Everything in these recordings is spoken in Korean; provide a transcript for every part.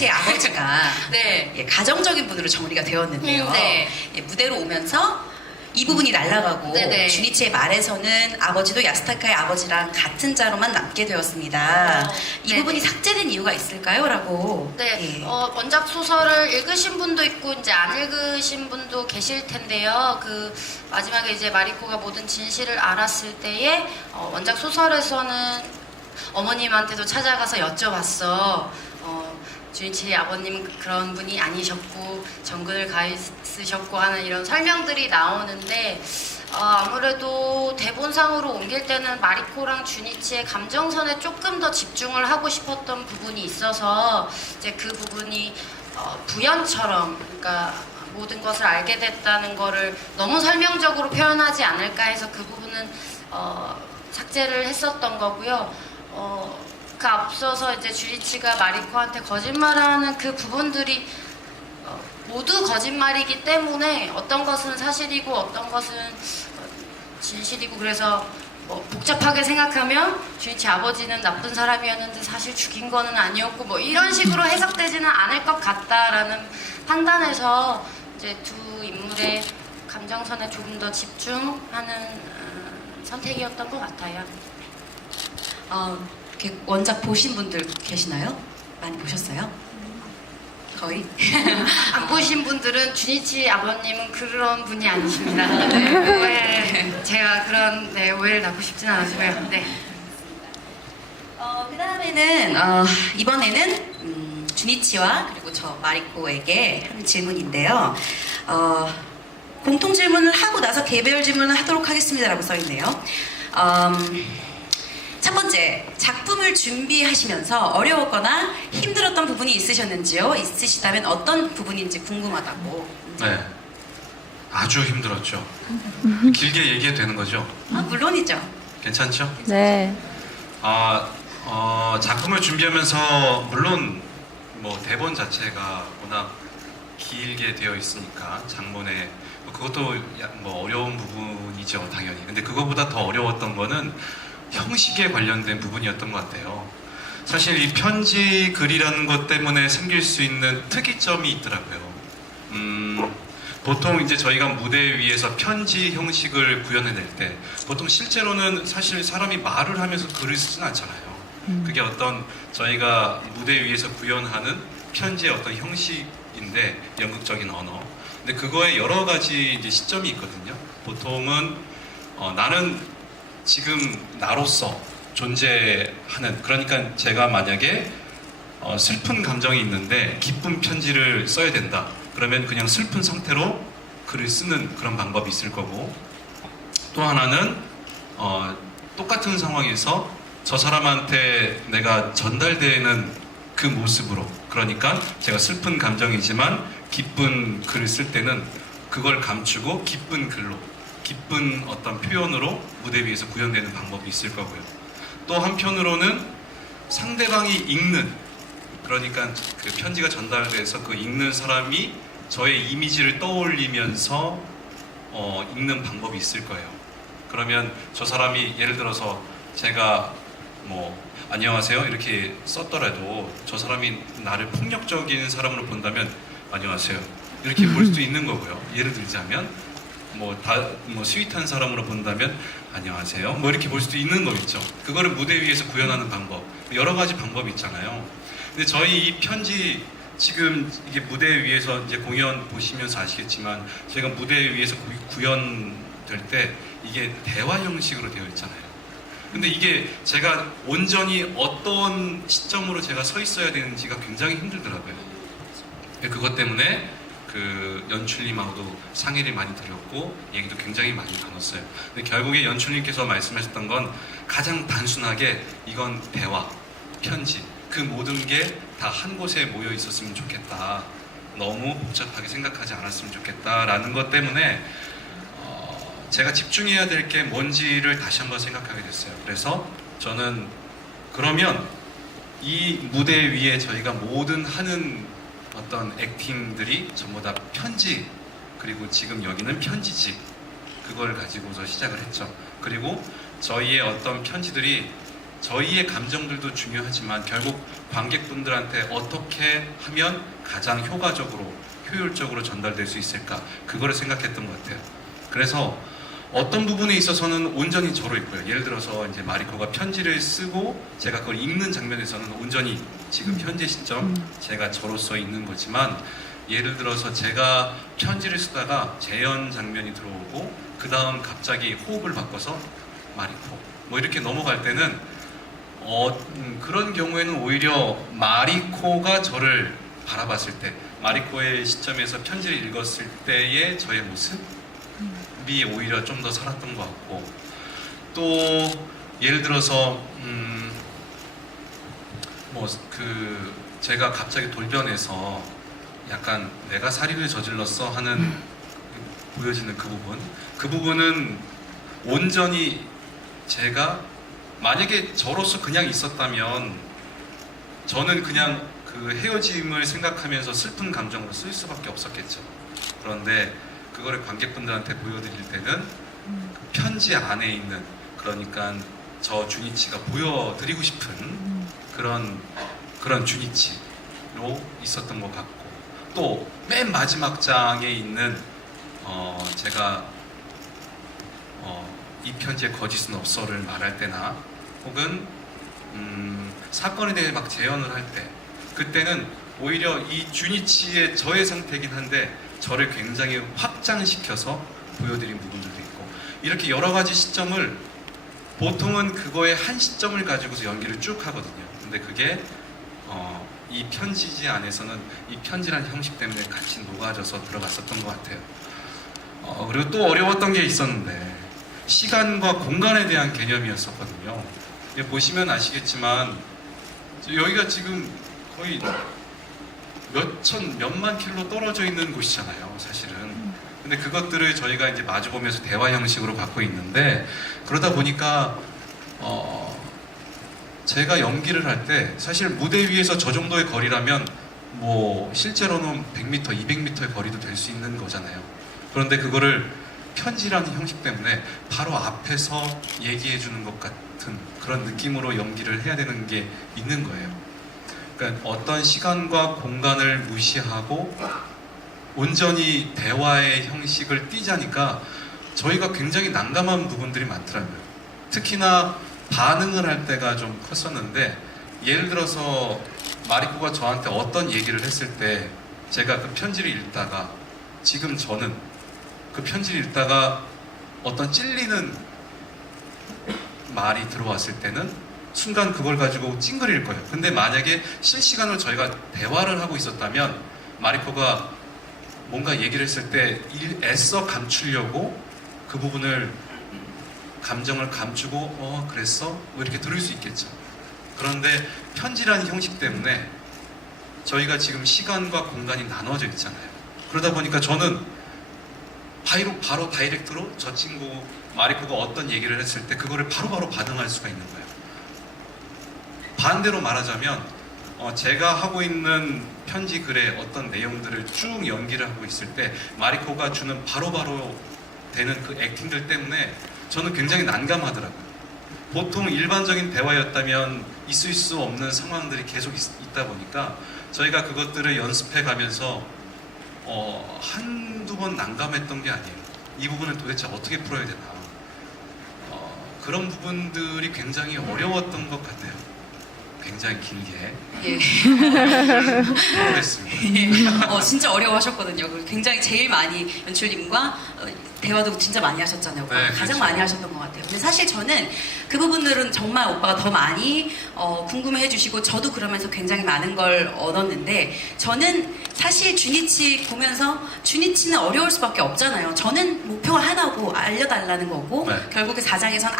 준이치의 아버지가 네. 예, 가정적인 분으로 정리가 되었는데요. 네. 예, 무대로 오면서 이 부분이 날아가고 네네. 준이치의 말에서는 아버지도 야스타카의 아버지랑 같은 자로만 남게 되었습니다. 이 네네. 부분이 삭제된 이유가 있을까요? 라고. 네, 예. 원작 소설을 읽으신 분도 있고 이제 안 읽으신 분도 계실 텐데요. 그 마지막에 이제 마리코가 모든 진실을 알았을 때에 원작 소설에서는 어머님한테도 찾아가서 여쭤봤어. 주인치 아버님은 그런 분이 아니셨고 정글을 가 있으셨고 하는 이런 설명들이 나오는데 아무래도 대본상으로 옮길 때는 마리코랑 주니치의 감정선에 조금 더 집중을 하고 싶었던 부분이 있어서 이제 그 부분이 부연처럼 그러니까 모든 것을 알게 됐다는 거를 너무 설명적으로 표현하지 않을까 해서 그 부분은 삭제를 했었던 거고요. 그 앞서서 이제 주니치가 마리코한테 거짓말하는 그 부분들이 모두 거짓말이기 때문에 어떤 것은 사실이고 어떤 것은 진실이고 그래서 뭐 복잡하게 생각하면 주니치 아버지는 나쁜 사람이었는데 사실 죽인 거는 아니었고 뭐 이런 식으로 해석되지는 않을 것 같다라는 판단에서 이제 두 인물의 감정선에 조금 더 집중하는 선택이었던 것 같아요. 이렇게 원작 보신 분들 계시나요? 많이 보셨어요? 거의? 안 보신 분들은 주니치 아버님은 그런 분이 아니십니다. 네, 제가 그런 오해를 낳고 싶지는 않고요. 네. 그 다음에는 이번에는 주니치와 그리고 저 마리코에게 하는 질문인데요. 공통 질문을 하고 나서 개별 질문을 하도록 하겠습니다라고 써있네요. 첫 번째, 작품을 준비하시면서 어려웠거나 힘들었던 부분이 있으셨는지요? 있으시다면 어떤 부분인지 궁금하다고. 네, 아주 힘들었죠. 길게 얘기해도 되는 거죠? 물론이죠. 괜찮죠? 네. 작품을 준비하면서 물론 뭐 대본 자체가 워낙 길게 되어 있으니까 장문에 그것도 뭐 어려운 부분이죠, 당연히. 근데 그거보다 더 어려웠던 거는 형식에 관련된 부분이었던 것 같아요. 사실 이 편지 글이라는 것 때문에 생길 수 있는 특이점이 있더라고요. 보통 이제 저희가 무대 위에서 편지 형식을 구현해낼 때 보통 실제로는 사실 사람이 말을 하면서 글을 쓰진 않잖아요. 그게 어떤 저희가 무대 위에서 구현하는 편지의 어떤 형식인데 연극적인 언어. 근데 그거에 여러 가지 이제 시점이 있거든요. 보통은 나는 지금 나로서 존재하는, 그러니까 제가 만약에 슬픈 감정이 있는데 기쁜 편지를 써야 된다 그러면 그냥 슬픈 상태로 글을 쓰는 그런 방법이 있을 거고, 또 하나는 똑같은 상황에서 저 사람한테 내가 전달되는 그 모습으로, 그러니까 제가 슬픈 감정이지만 기쁜 글을 쓸 때는 그걸 감추고 기쁜 글로, 기쁜 어떤 표현으로 무대 위에서 구현되는 방법이 있을 거고요. 또 한편으로는 상대방이 읽는, 그러니까 그 편지가 전달돼서 그 읽는 사람이 저의 이미지를 떠올리면서 읽는 방법이 있을 거예요. 그러면 저 사람이 예를 들어서 제가 뭐 안녕하세요 이렇게 썼더라도 저 사람이 나를 폭력적인 사람으로 본다면 안녕하세요 이렇게 볼 수도 있는 거고요. 예를 들자면 뭐 스윗한 사람으로 본다면 안녕하세요 뭐 이렇게 볼 수도 있는 거겠죠. 그거를 무대 위에서 구현하는 방법, 여러 가지 방법이 있잖아요. 근데 저희 이 편지 지금 이게 무대 위에서 이제 공연 보시면서 아시겠지만 제가 무대 위에서 구현될 때 이게 대화 형식으로 되어 있잖아요. 근데 이게 제가 온전히 어떤 시점으로 제가 서 있어야 되는지가 굉장히 힘들더라고요. 그것 때문에 그 연출님하고도 상의를 많이 드렸고 얘기도 굉장히 많이 나눴어요. 근데 결국에 연출님께서 말씀하셨던 건 가장 단순하게 이건 대화, 편지, 그 모든 게 다 한 곳에 모여 있었으면 좋겠다. 너무 복잡하게 생각하지 않았으면 좋겠다라는 것 때문에 제가 집중해야 될 게 뭔지를 다시 한번 생각하게 됐어요. 그래서 저는 그러면 이 무대 위에 저희가 모든 하는 어떤 액팅들이 전부 다 편지, 그리고 지금 여기는 편지지, 그걸 가지고서 시작을 했죠. 그리고 저희의 어떤 편지들이 저희의 감정들도 중요하지만 결국 관객분들한테 어떻게 하면 가장 효과적으로, 효율적으로 전달될 수 있을까, 그거를 생각했던 것 같아요. 그래서 어떤 부분에 있어서는 온전히 저로 있고요. 예를 들어서 이제 마리코가 편지를 쓰고 제가 그걸 읽는 장면에서는 온전히 지금 현재 시점 제가 저로서 있는 거지만, 예를 들어서 제가 편지를 쓰다가 재연 장면이 들어오고 그 다음 갑자기 호흡을 바꿔서 마리코 뭐 이렇게 넘어갈 때는 그런 경우에는 오히려 마리코가 저를 바라봤을 때, 마리코의 시점에서 편지를 읽었을 때의 저의 모습이 오히려 좀 더 살았던 것 같고, 또 예를 들어서 뭐 제가 갑자기 돌변해서 약간 내가 살인을 저질렀어 하는 보여지는 그 부분은 온전히 제가 만약에 저로서 그냥 있었다면 저는 그냥 그 헤어짐을 생각하면서 슬픈 감정으로 쓸 수밖에 없었겠죠. 그런데 그거를 관객분들한테 보여드릴 때는 그 편지 안에 있는, 그러니까 저 주니치가 보여드리고 싶은 그런 주니치로 있었던 것 같고, 또 맨 마지막 장에 있는 제가 이 편지에 거짓은 없어를 말할 때나 혹은 사건에 대해 막 재연을 할 때, 그때는 오히려 이 주니치의 저의 상태이긴 한데 저를 굉장히 확장시켜서 보여드린 부분들도 있고, 이렇게 여러 가지 시점을, 보통은 그거의 한 시점을 가지고서 연기를 쭉 하거든요. 근데 그게 이 편지지 안에서는 이 편지라는 형식 때문에 같이 녹아져서 들어갔었던 것 같아요. 그리고 또 어려웠던 게 있었는데 시간과 공간에 대한 개념이었었거든요. 보시면 아시겠지만 여기가 지금 거의 몇만 킬로 떨어져 있는 곳이잖아요, 사실은. 근데 그것들을 저희가 이제 마주보면서 대화 형식으로 갖고 있는데, 그러다 보니까 제가 연기를 할 때 사실 무대 위에서 저 정도의 거리라면 뭐 실제로는 100m, 200m의 거리도 될 수 있는 거잖아요. 그런데 그거를 편지라는 형식 때문에 바로 앞에서 얘기해 주는 것 같은 그런 느낌으로 연기를 해야 되는 게 있는 거예요. 그러니까 어떤 시간과 공간을 무시하고 온전히 대화의 형식을 띠자니까 저희가 굉장히 난감한 부분들이 많더라고요. 특히나 반응을 할 때가 좀 컸었는데, 예를 들어서 마리코가 저한테 어떤 얘기를 했을 때 제가 그 편지를 읽다가, 지금 저는 그 편지를 읽다가 어떤 찔리는 말이 들어왔을 때는 순간 그걸 가지고 찡그릴 거예요. 근데 만약에 실시간으로 저희가 대화를 하고 있었다면 마리코가 뭔가 얘기를 했을 때 애써 감추려고 그 부분을, 감정을 감추고 그랬어? 뭐 이렇게 들을 수 있겠죠. 그런데 편지라는 형식 때문에 저희가 지금 시간과 공간이 나눠져 있잖아요. 그러다 보니까 저는 바로 다이렉트로 저 친구 마리코가 어떤 얘기를 했을 때 그거를 바로바로 반응할 수가 있는 거예요. 반대로 말하자면 제가 하고 있는 편지 글의 어떤 내용들을 쭉 연기를 하고 있을 때 마리코가 주는 바로바로 되는 그 액팅들 때문에 저는 굉장히 난감하더라고요. 보통 일반적인 대화였다면 있을 수 없는 상황들이 계속 있다 보니까 저희가 그것들을 연습해 가면서 한두 번 난감했던 게 아니에요. 이 부분을 도대체 어떻게 풀어야 되나. 그런 부분들이 굉장히 어려웠던 것 같아요. 굉장히 길게 풀어냈습니다. 진짜 어려워하셨거든요. 그리고 굉장히 제일 많이 연출님과 대화도 진짜 많이 하셨잖아요. 오빠가 네, 가장 그렇죠. 많이 하셨던 것 같아요. 근데 사실 저는 그 부분들은 정말 오빠가 더 많이 궁금해 해주시고, 저도 그러면서 굉장히 많은 걸 얻었는데, 저는 사실 주니치 보면서 주니치는 어려울 수밖에 없잖아요. 저는 목표가 하나고 알려달라는 거고, 네. 결국에 4장에선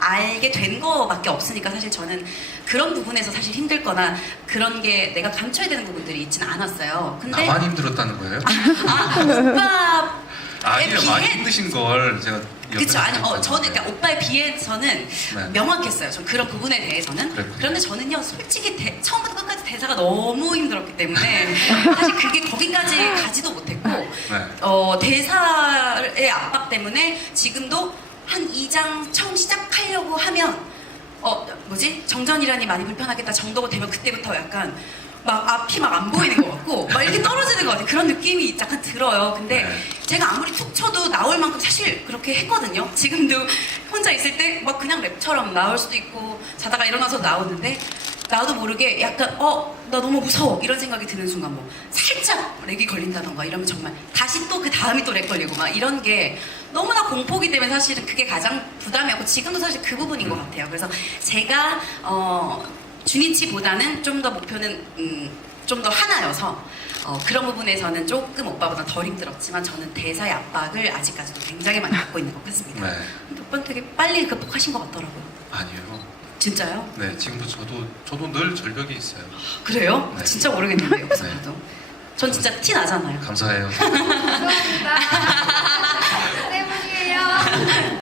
알게 된 거밖에 없으니까 사실 저는 그런 부분에서 사실 힘들거나 그런 게 내가 감춰야 되는 부분들이 있지는 않았어요. 근데 나만 힘들었다는 거예요? 오빠 아니요, 많이 비해- 힘드신 걸 제가 그쵸, 아니, 옆에서 저는, 그러니까 오빠에 비해서는 네. 명확했어요. 전 그런 부분에 대해서는. 그랬군요. 그런데 저는요, 솔직히 처음부터 끝까지 대사가 너무 힘들었기 때문에, 사실 그게 거기까지 가지도 못했고, 네. 대사의 압박 때문에 지금도 한 2장 처음 시작하려고 하면, 정전이라니 많이 불편하겠다 정도가 되면 그때부터 약간 막 앞이 막 안 보이는 것 같고 막 이렇게 떨어지는 것 같아요. 그런 느낌이 약간 들어요. 근데 네. 제가 아무리 툭 쳐도 나올 만큼 사실 그렇게 했거든요. 지금도 혼자 있을 때 막 그냥 랩처럼 나올 수도 있고 자다가 일어나서 나오는데 나도 모르게 약간 나 너무 무서워 이런 생각이 드는 순간 뭐 살짝 렉이 걸린다던가 이러면 정말 다시 또 그 다음이 또 렉 걸리고 막 이런 게 너무나 공포기 때문에 사실은 그게 가장 부담이었고 지금도 사실 그 부분인 것 같아요. 그래서 제가 주니치보다는 좀 더 목표는 좀 더 하나여서 그런 부분에서는 조금 오빠보다 덜 힘들었지만 저는 대사의 압박을 아직까지도 굉장히 많이 갖고 있는 것 같습니다. 네. 근데 오빠는 되게 빨리 극복하신 것 같더라고요. 아니요. 진짜요? 네, 지금도 저도 늘 절벽에 있어요. 그래요? 네. 진짜 모르겠는데 여기서 봐도 전 진짜 티 나잖아요. 감사해요. 감사합니다.